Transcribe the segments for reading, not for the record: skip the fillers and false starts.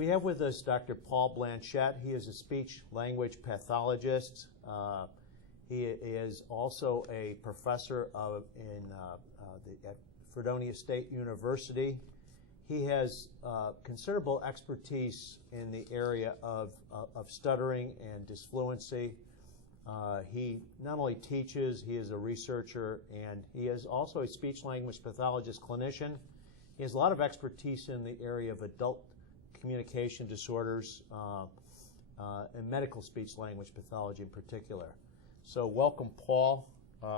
We have with us Dr. Paul Blanchette. He is a speech-language pathologist. He is also a professor at Fredonia State University. He has considerable expertise in the area of stuttering and disfluency. He not only teaches, he is a researcher, and he is also a speech-language pathologist clinician. He has a lot of expertise in the area of adult communication disorders and medical speech-language pathology in particular. So welcome, Paul.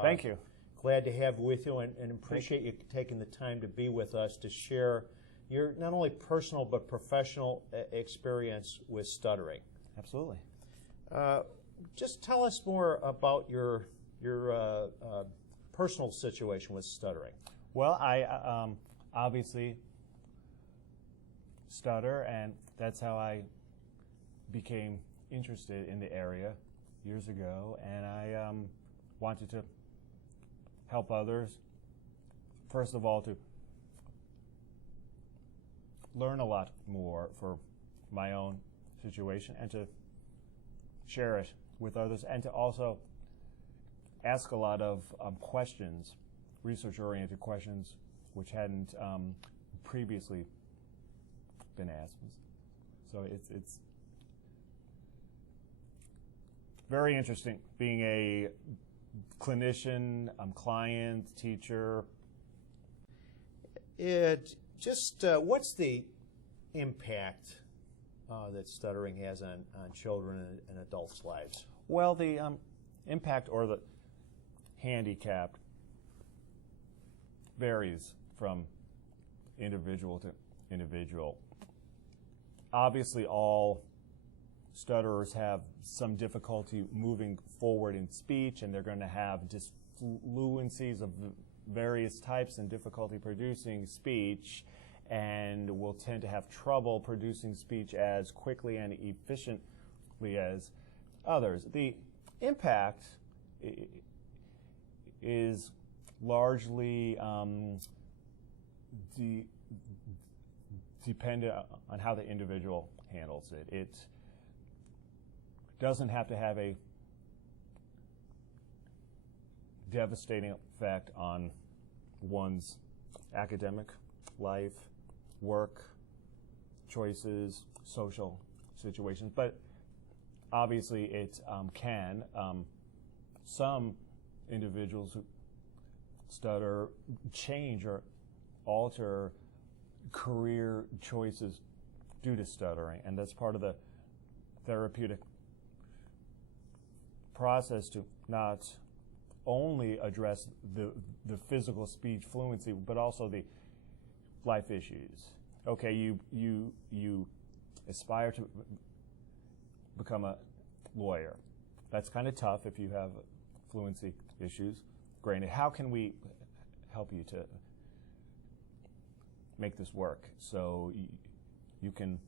Thank you. Glad to have you with you, and appreciate you taking the time to be with us to share your not only personal but professional experience with stuttering. Absolutely. Just tell us more about your personal situation with stuttering. Well, I obviously stutter, and that's how I became interested in the area years ago, and I wanted to help others, first of all, to learn a lot more for my own situation and to share it with others, and to also ask a lot of questions, research-oriented questions, which hadn't previously been asked. So it's very interesting being a clinician, client, teacher. What's the impact that stuttering has on children and adults' lives? Well, the impact or the handicap varies from individual to individual. Obviously, all stutterers have some difficulty moving forward in speech, and they're going to have disfluencies of various types and difficulty producing speech, and will tend to have trouble producing speech as quickly and efficiently as others. The impact is largely dependent on how the individual handles it. It doesn't have to have a devastating effect on one's academic life, work, choices, social situations, but obviously it can. Some individuals who stutter change or alter career choices due to stuttering, and that's part of the therapeutic process to not only address the physical speech fluency, but also the life issues. Okay, you aspire to become a lawyer. That's kind of tough if you have fluency issues. Granted, how can we help you to make this work so you can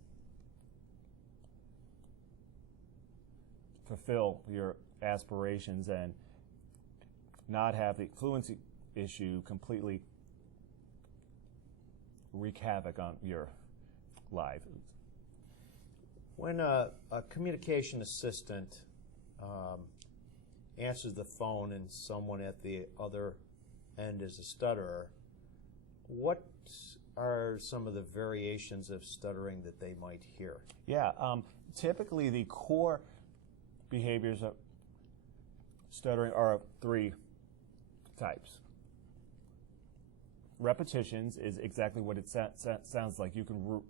fulfill your aspirations and not have the fluency issue completely wreak havoc on your life? When a communication assistant answers the phone and someone at the other end is a stutterer, what are some of the variations of stuttering that they might hear? Yeah, typically the core behaviors of stuttering are of three types. Repetitions is exactly what it sounds like. You can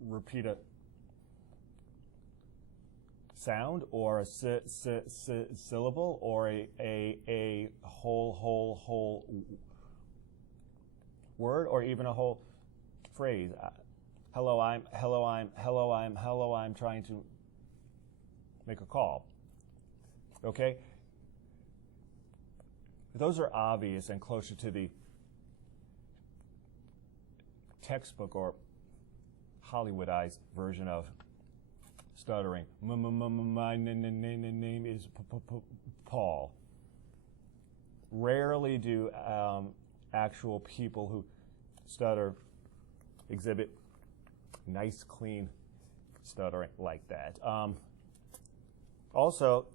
repeat a sound or a syllable or a whole word or even a whole phrase. Hello, I'm trying to make a call. Okay? Those are obvious and closer to the textbook or Hollywoodized version of stuttering. My name is Paul. Rarely do actual people who stutter exhibit nice, clean stuttering like that. Also,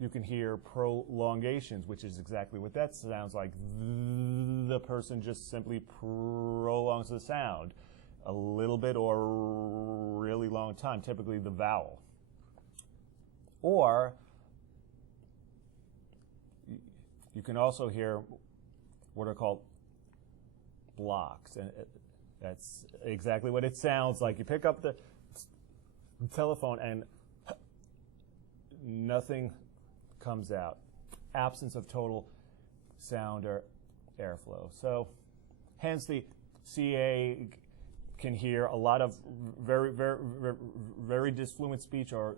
you can hear prolongations, which is exactly what that sounds like. The person just simply prolongs the sound a little bit or a really long time, typically the vowel. Or you can also hear what are called blocks, and that's exactly what it sounds like. You pick up the telephone and nothing comes out. Absence of total sound or airflow. So hence the CA can hear a lot of very disfluent speech, or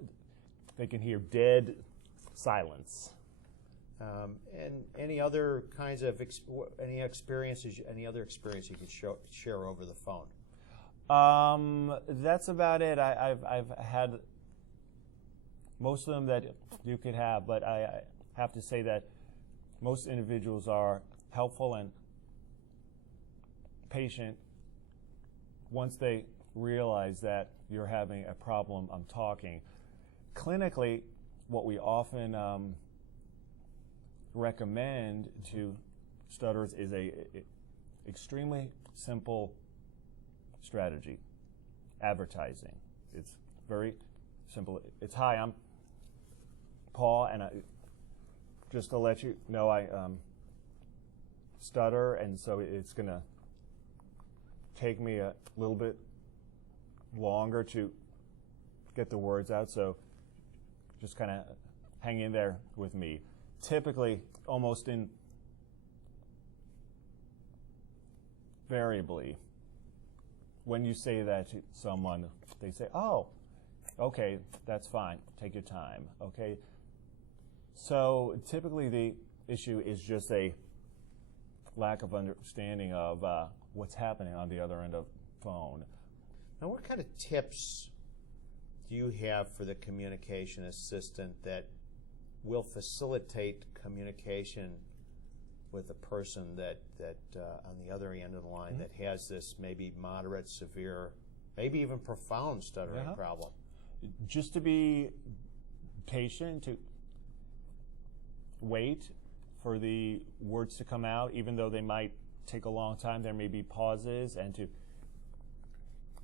they can hear dead silence. And any other kinds of any other experience you could share over the phone? That's about it. I've had most of them that you could have, but I have to say that most individuals are helpful and patient once they realize that you're having a problem talking. Clinically, what we often recommend to stutterers is a extremely simple strategy: advertising. It's very simple. It's, hi, I'm Paul, and just to let you know, I stutter, and so it's going to take me a little bit longer to get the words out, so just kind of hang in there with me. Typically, almost invariably, when you say that to someone, they say, oh, okay, that's fine, take your time, okay? So typically the issue is just a lack of understanding of what's happening on the other end of the phone. Now, what kind of tips do you have for the communication assistant that will facilitate communication with a person that on the other end of the line that has this maybe moderate, severe, maybe even profound stuttering problem? Just to be patient, to wait for the words to come out, even though they might take a long time. There may be pauses, and to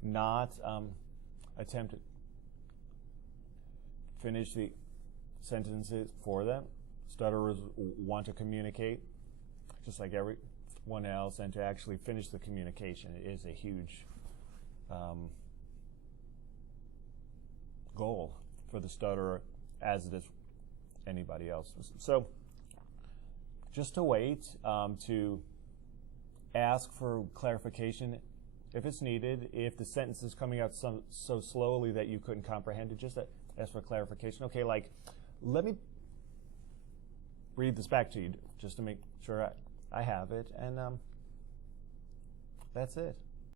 not attempt to finish the sentences for them. Stutterers want to communicate just like everyone else, and to actually finish the communication is a huge goal for the stutterer, as it is anybody else. So just to wait, to ask for clarification if it's needed. If the sentence is coming out so slowly that you couldn't comprehend it, just ask for clarification. Okay, like, let me read this back to you just to make sure I have it, and that's it.